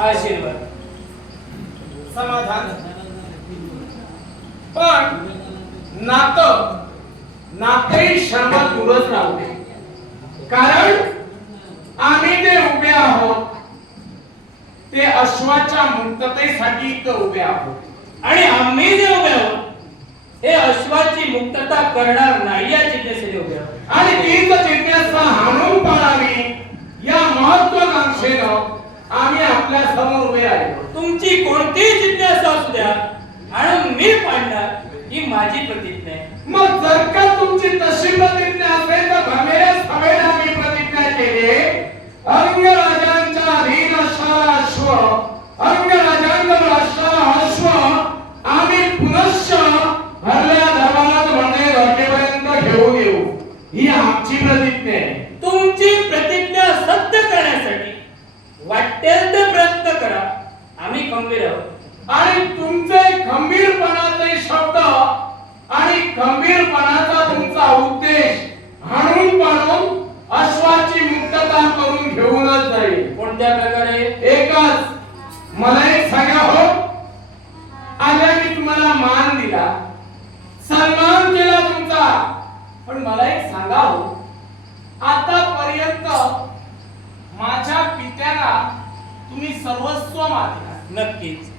आशीर्वाद. समाधान. पण नातं नातेही शर्म दूरच राहू दे. कारण आम्ही जे उभे आहोत ते अश्वाच्या मुक्ततेसाठी इथं उभे आहोत. आणि आम्ही जे उभे आहोत हे अश्वाची मुक्तता करणार नाही या जिज्ञासेने उभे आहोत. आणि तीच जिज्ञासा हाणून पाळावी या महत्वाकांक्षेनं आम्ही आपल्यासमोर उभे आलो तुमची कोणतीही जिज्ञासा असू द्या आणि मी पाडणार ही माझी प्रतिज्ञा आहे. मग जर का तुमची तशी प्रतिज्ञा असेल तर भमेऱ्या सभेला आम्ही प्रतिज्ञा केली. अंगराजांच्या अधीन असणारा अश्व अंगराजांवर असणारा अश्व आम्ही पुनश्च हरल्या धर्मात मध्ये रटेपर्यंत घेऊन येऊ ही आमची प्रतिज्ञा आहे तुमची प्रतिज्ञा सत्य करण्यासाठी वाटेल ते प्रयत्न करा आम्ही खंबीर आहोत आणि तुमचे खंबीरपणाचे शब्द आणि खंबीरपणाचा तुमचा उद्देश हाणून पाडून अश्वाची मुक्तता करून घेऊनच जाईल कोणत्या प्रकारे एकच मला एक सांगा हो. आल्या मी तुम्हाला मान दिला. सन्मान केला तुमचा. पण मला एक सांगा हो. आतापर्यंत माझ्या पित्याला तुम्ही सर्वस्व मानला. नक्कीच.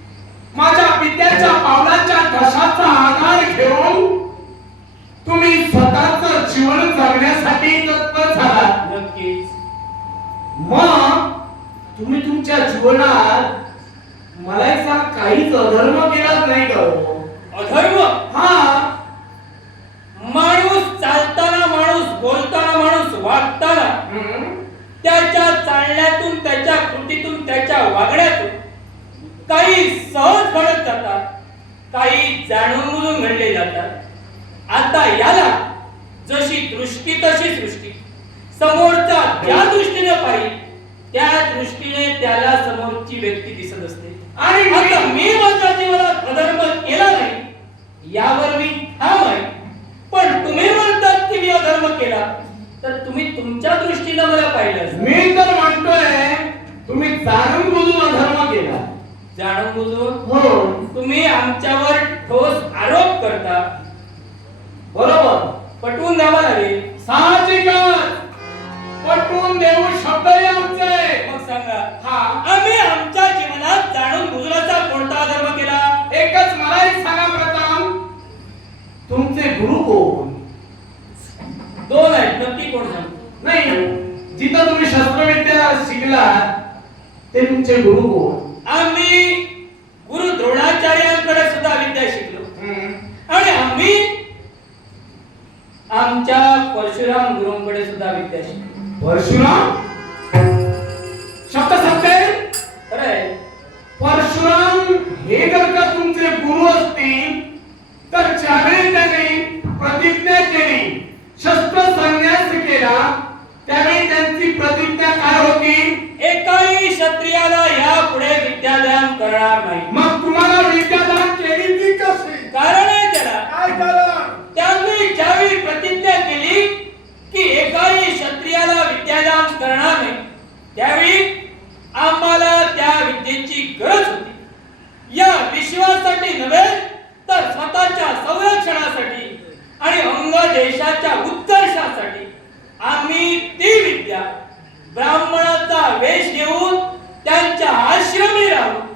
माझ्या पित्याच्या पावलाच्या घशाचा आधार घेऊन तुम्ही स्वतःच जीवन जगण्यासाठी तत्पर झालात. नक्कीच. मग तुम्ही तुमच्या जीवनात मला एक सांग काहीच अधर्म केलाच नाही का हो? अधर्म? हा. माणूस चालताना माणूस बोलताना माणूस वागताना. त्याच्या चालण्यातून त्याच्या कृतीतून त्याच्या वागण्यातून काही सहज घडत जातात काही जाणून बुजून घडले जातात. आता याला जशी दृष्टी तशी सृष्टी. समोरचा ज्या दृष्टीने पाहिजे त्या दृष्टीने त्याला समोरची व्यक्ती दिसत असते. आणि मी- आता मी माझ्या जीवनात अधर्म केला नाही यावर मी ठाम आहे. पण तुम्ही म्हणतात की मी अधर्म केला तर तुम्ही तुमच्या दृष्टीने मला पाहिलं. मी तर म्हणतोय तुम्ही जाणून बुजून अधर्म केला. जाणून बुजून हो. तुम्ही आमच्यावर ठोस आरोप करता. बरोबर. पटवून द्यावा लागेल. साहजिकच. पटवून देऊ शब्दही आमचे. मग सांगा हा. आम्ही शिकलात ते तुमचे गुरु कोण? आम्ही गुरु द्रोणाचार्यांकडे सुद्धा विद्या शिकलो. आणि आम्ही आमच्या परशुराम गुरुंकडे सुद्धा विद्या शिकलो. परशुराम? करणार नाही. मग तुम्हाला विद्यादान केली ती कशी? कारण आहे त्याला. काय कारण? त्यांनी ज्यावेळी प्रतिज्ञा केली की एकाही क्षत्रियाला विद्यादान करणार नाही त्यावेळी आम्हाला त्या विद्येची गरज होती. या विश्वासाठी नव्हे तर स्वतःच्या संरक्षणासाठी आणि अंग देशाच्या उत्कर्षासाठी आम्ही ती विद्या ब्राह्मणाचा वेश घेऊन त्यांच्या आश्रमी राहून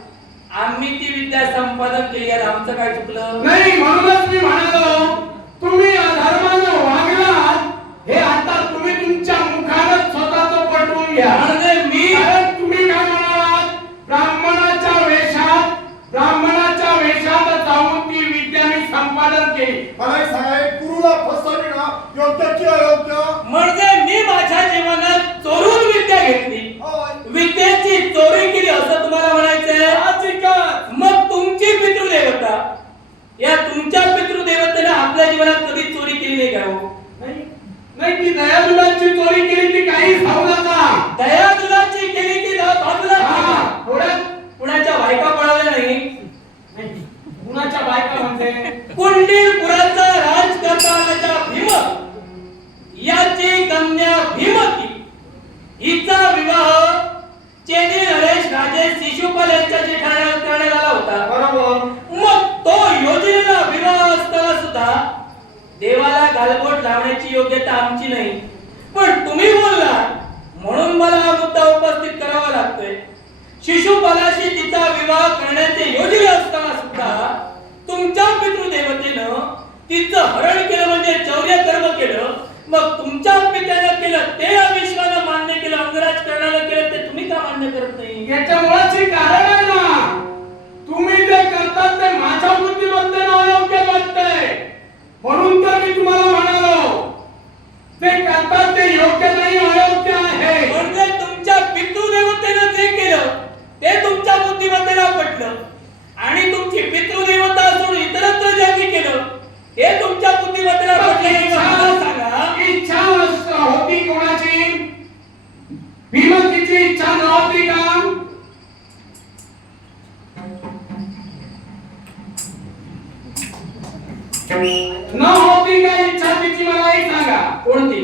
आम्ही ती विद्या संपादन केली यात आमचं काय चुकलं? नाही म्हणूनच मी म्हणालो तुम्ही अधर्मानं वागलात हे आता तुम्ही तुमच्या मुखानं स्वतःच पटवून घ्या. म्हणजे मी कारण तुम्ही काय म्हणालात ब्राह्मणाच्या वेशात ब्राह्मणाच्या वेशात जाऊन ती विद्या मी संपादन केली. मला एक सांगा एक गुरुला फसवणं योग्य की अयोग्य? म्हणजे मी माझ्या जीवनात चोरून विद्या घेतली होय. विद्येची चोरी केली असं तुम्हाला म्हणायचंय मग तुमची पितृदेवता या तुमच्या पितृदेवतेने आपल्या जीवनात कधी चोरी यवतमाळ यांच्याशी ठरण्यात करण्यात आला होता बरोबर मग तो योजनेला विवाह असताना सुद्धा देवाला गालबोट लावण्याची योग्यता आमची नाही. पण तुम्ही बोलला म्हणून मला हा मुद्दा उपस्थित करावा लागतोय. शिशुपालाशी तिचा विवाह करण्याचे योजले असताना सुद्धा तुमच्या पितृदेवतेनं तिचं हरण केलं म्हणजे चौर्य कर्म केलं मग तुमच्या पित्यानं केलं ते या मान्य केलं अंगराज करण्याला केलं ते तुम्ही का मान्य करत नाही? याच्या मुळाची कारण आहे ना. तुम्ही न होती का इच्छा तिची मला एक सांगा. कोणती?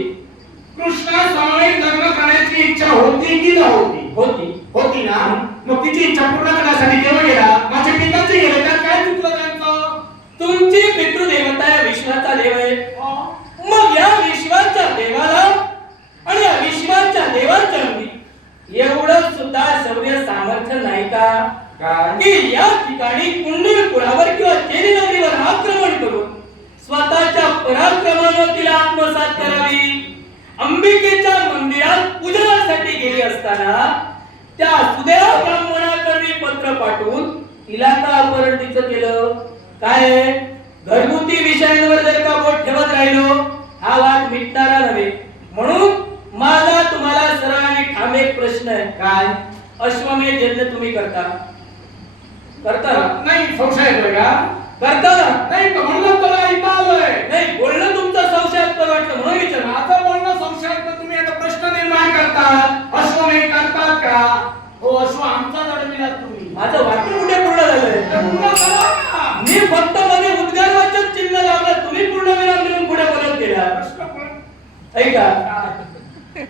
कृष्णा समवेत लग्न करण्याची इच्छा होती की होती? होती. ना? मग तिची इच्छा पूर्ण करण्यासाठी केव्हा गेला? माझ्या पिताचे गेले त्यात काय चुकलं त्यांचं? तुमची पितृदेवता या विश्वाचा देव आहे. मग या विश्वाच्या देवाला आणि या विश्वाच्या देवाच्या अंगी एवढं सुद्धा शौर्य सामर्थ्य नाही का? की? या ठिकाणी कुंडलपुरावर किंवा चेरी नगरीवर आक्रमण करून स्वतःच्या पराक्रमानं तिला आत्मसात करावी. अंबिकेच्या मंदिरात पूजनासाठी गेली असताना त्या सुदैव ब्राह्मणाकडे पत्र पाठवून तिला का अपहरण तिचं केलं? काय? घरगुती विषयांवर जर का बोट ठेवत राहिलो हा वाद मिटणारा नव्हे म्हणून माझा तुम्हाला सरळ आणि ठाम एक प्रश्न आहे काय अश्वमेध यज्ञ तुम्ही करता? करता? ना नाही संशय येतोय का? करता ना. नाही म्हणलं तुला इथं आलोय नाही बोलणं तुमचं संशयास्पद वाटलं म्हणून विचार माझं बोलणं संशयात तुम्ही आता प्रश्न निर्माण करतात. अश्वमेध करतात का? हो अश्व आमचा दडविलात तुम्ही. माझं वाक्य कुठे पूर्ण झालंय. करा. मी फक्त मध्ये उद्गारवाचक चिन्ह लावलं तुम्ही पूर्ण विराम देऊन पुढे परत गेला. ऐका.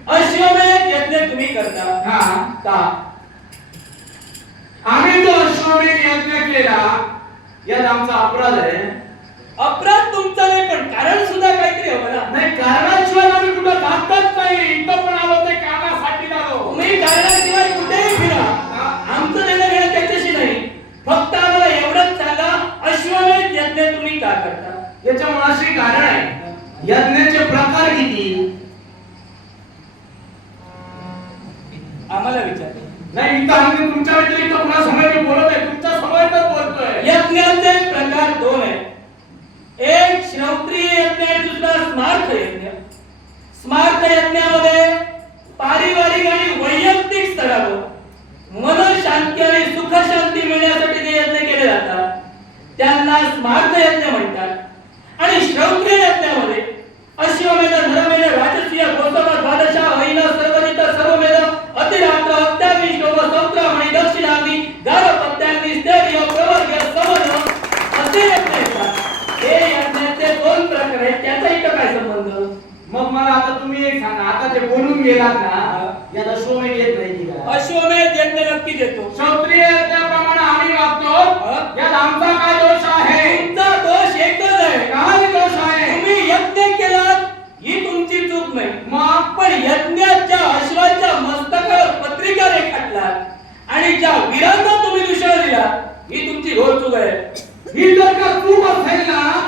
अश्वमेध यज्ञ तुम्ही करता. हा. का? आम्ही जो अश्वमेध यज्ञ केला. यात आमचा अपराध आहे. अपराध तुमचा नाही पण कारण सुद्धा काहीतरी हवं ना? नाही कारणाशिवाय आम्ही कुठं जातच नाही. इथं पण आलो ते कारणासाठी आलो तुम्ही कारणाशिवाय कुठेही फिरा. आमचं देणं घेणं त्याच्याशी नाही. फक्त आम्हाला एवढंच सांगा अश्वमेध यज्ञ तुम्ही का करता? याच्या मुळाशी कारण आहे. यज्ञाचे प्रकार किती? आम्हाला विचार. नाही इथं आम्ही तुमच्या व्यतिरिक्त कुणा समाज बोलत आहे तुमच्या समोरच बोलतोय. यज्ञाचे प्रकार दोन आहेत. एक श्रौत्रिय यज्ञ आहे दुसरा स्मार्थ यज्ञ. स्मार्थ यज्ञामध्ये पारिवारिक आणि वैयक्तिक स्तरावर मन शांती आणि सुख शांती मिळण्यासाठी जे यज्ञ केले जातात त्यांना स्मार्थ यज्ञ म्हणतात. आणि श्रौत्रिय यज्ञामध्ये अश्वमेध धर्मेध राजसीय गौतम द्वादशा अहिला मला आता तुम्ही एक सांगा आता ते बोलून गेलात ना यात अश्वमेध येत नाही की काय अश्वमेध यज्ञ नक्की देतो. क्षत्रिय यज्ञाप्रमाणे आम्ही वागतो? यात आमचा काय दोष आहे? तुमचा दोष एकच आहे. काय दोष आहे? तुम्ही यज्ञ केलात ही तुमची चूक नाही. मग? पण यज्ञाच्या अश्वाच्या मस्तकावर पत्रिका रेखाटलात. आणि ज्या वीरांना तुम्ही दुष्ण दिला ही तुमची घोर चूक आहे. ही जर का चूक असेल ना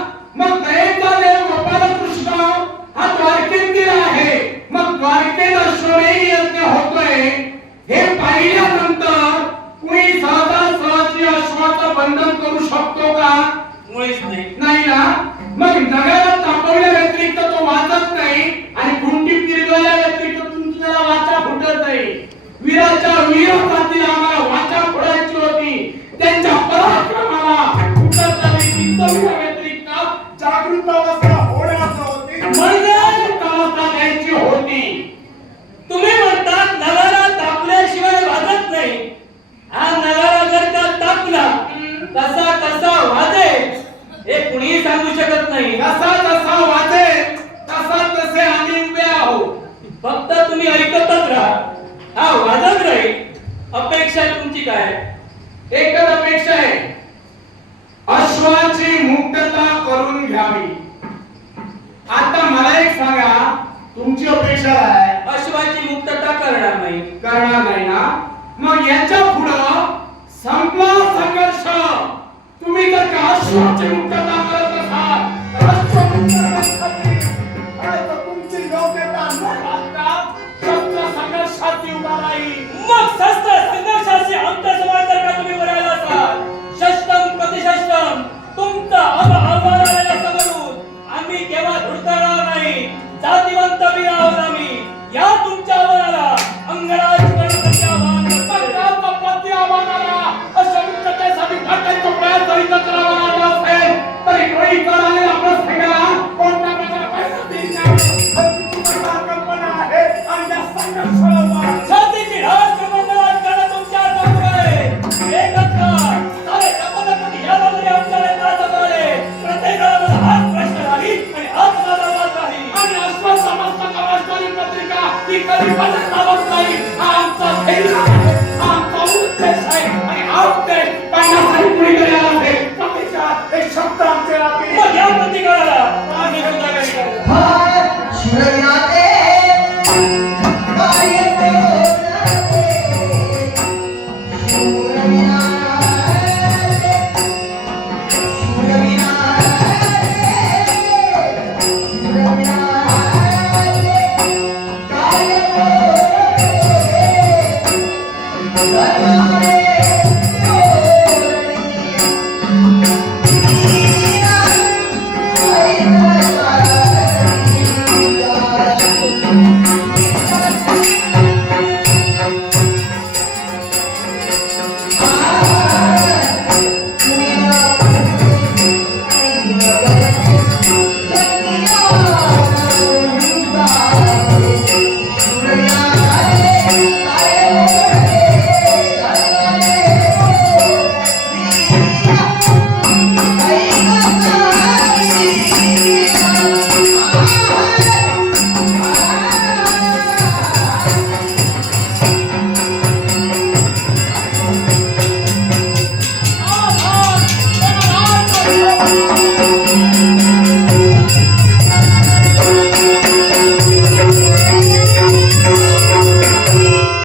फक्त तुम्ही ऐकतच राहा. हा वाजत राहील. अपेक्षा तुमची काय? एकच अपेक्षा आहे. अश्वाची मुक्तता करून घ्यावी. आता मला एक सांगा तुमची अपेक्षा आहे अश्वाची मुक्तता करणार नाही. करणार नाही ना? मग याच्या पुढं संपला संघर्ष. तुम्ही जर का अश्वाची मुक्तता संघर्षात उभा मग शस्त्र समाज जर का तुम्ही बोलायला असाल शस्त्रम प्रतिशस्त्रम तुमचं अब समजून आम्ही केव्हा धुडकणार नाही? जातीवंत बी आहोत आम्ही. या ही